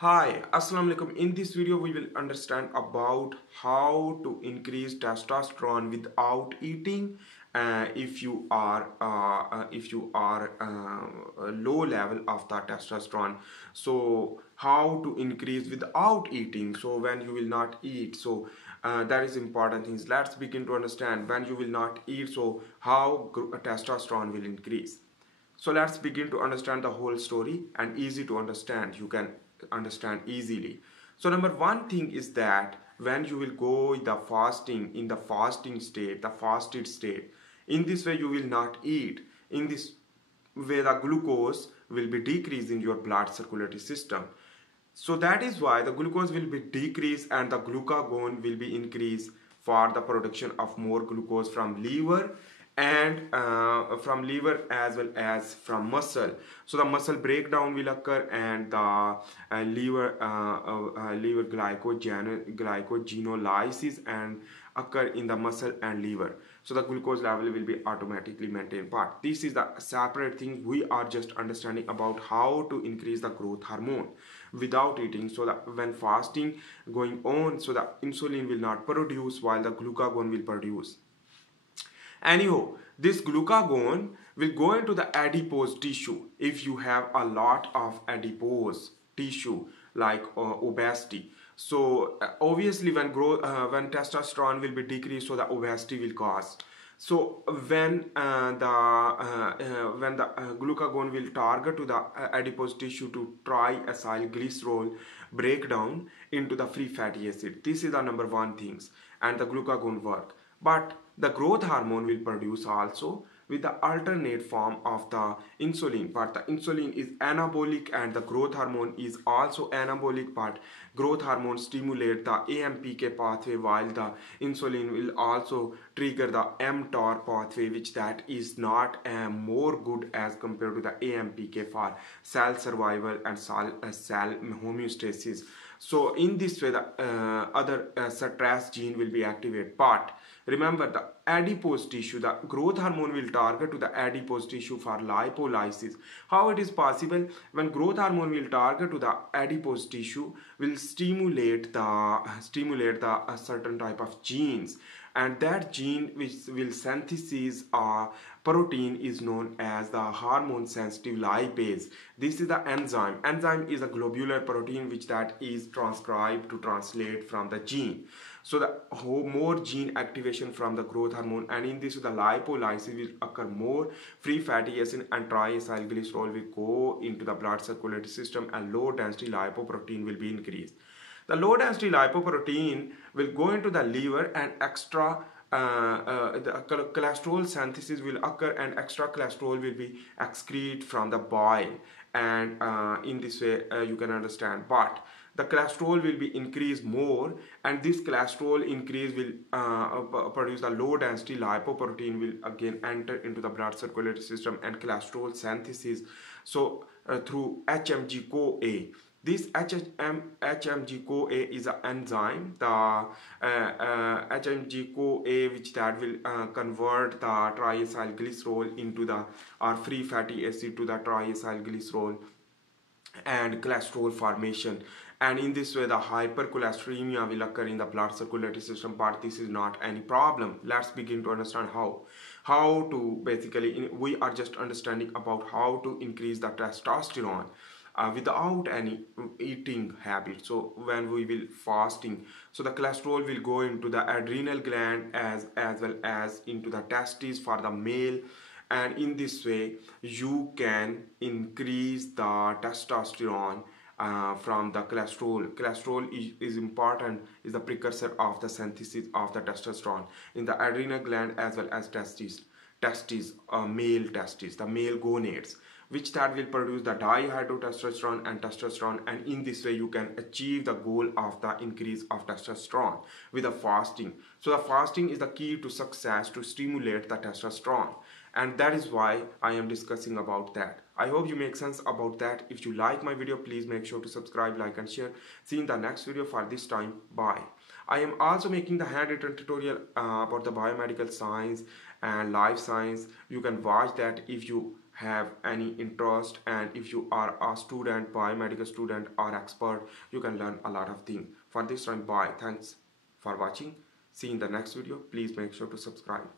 Hi, Assalamu alaikum. In this video, we will understand about how to increase testosterone without eating. If you are a low level of the testosterone, so how to increase without eating? So when you will not eat, so that is important things. Let's begin to understand when you will not eat. So how testosterone will increase. So let's begin to understand the whole story and easy to understand. You can understand easily. So number one thing is that when you will go in the fasting state, the fasted state, in this way you will not eat. In this way the glucose will be decreased in your blood circulatory system. So that is why the glucose will be decreased and the glucagon will be increased for the production of more glucose from liver and from liver as well as from muscle. So the muscle breakdown will occur and the liver glycogenolysis and occur in the muscle and liver. So the glucose level will be automatically maintained. But this is the separate thing. We are just understanding about how to increase the growth hormone without eating. So that when fasting going on, so the insulin will not produce while the glucagon will produce. Anyhow, this glucagon will go into the adipose tissue. If you have a lot of adipose tissue like obesity, so obviously when testosterone will be decreased, so the obesity will cause. So when the glucagon will target to the adipose tissue to triacylglycerol breakdown into the free fatty acid. This is the number one things, and the glucagon work. But the growth hormone will produce also with the alternate form of the insulin. But the insulin is anabolic and the growth hormone is also anabolic, but growth hormone stimulate the AMPK pathway while the insulin will also trigger the mTOR pathway, which that is not more good as compared to the AMPK for cell survival and cell homeostasis. So in this way the other stress gene will be activated. But remember, the adipose tissue, the growth hormone will target to the adipose tissue for lipolysis. How it is possible? When growth hormone will target to the adipose tissue, will stimulate the certain type of genes, and that gene which will synthesize a protein is known as the hormone sensitive lipase. This is the enzyme. Enzyme is a globular protein which that is transcribed to translate from the gene. So the more gene activation from the growth hormone, and in this the lipolysis will occur, more free fatty acid and triacylglycerol will go into the blood circulatory system, and low density lipoprotein will be increased. The low density lipoprotein will go into the liver and the cholesterol synthesis will occur and extra cholesterol will be excreted from the bile, and in this way you can understand. But the cholesterol will be increased more, and this cholesterol increase will produce the low density lipoprotein will again enter into the blood circulatory system and cholesterol synthesis. So through HMG-CoA. This HMG-CoA is an enzyme, the HMG-CoA, which that will convert the triacylglycerol into the or free fatty acid to the triacylglycerol and cholesterol formation. And in this way the hypercholesteremia will occur in the blood circulatory system, but this is not any problem. Let's begin to understand how to basically we are just understanding about how to increase the testosterone without any eating habit. So when we will fasting, so the cholesterol will go into the adrenal gland as well as into the testes for the male, and in this way you can increase the testosterone from the cholesterol. Cholesterol is important, is the precursor of the synthesis of the testosterone in the adrenal gland as well as testes, male testes, the male gonads, which that will produce the dihydrotestosterone and testosterone, and in this way you can achieve the goal of the increase of testosterone with the fasting. So the fasting is the key to success to stimulate the testosterone, and that is why I am discussing about that. I hope you make sense about that. If you like my video, please make sure to subscribe, like and share. See you in the next video. For this time, bye. I am also making the handwritten tutorial about the biomedical science and life science. You can watch that if you have any interest, and if you are a student, biomedical student or expert, you can learn a lot of things. For this time, bye. Thanks for watching. See you in the next video. Please make sure to subscribe.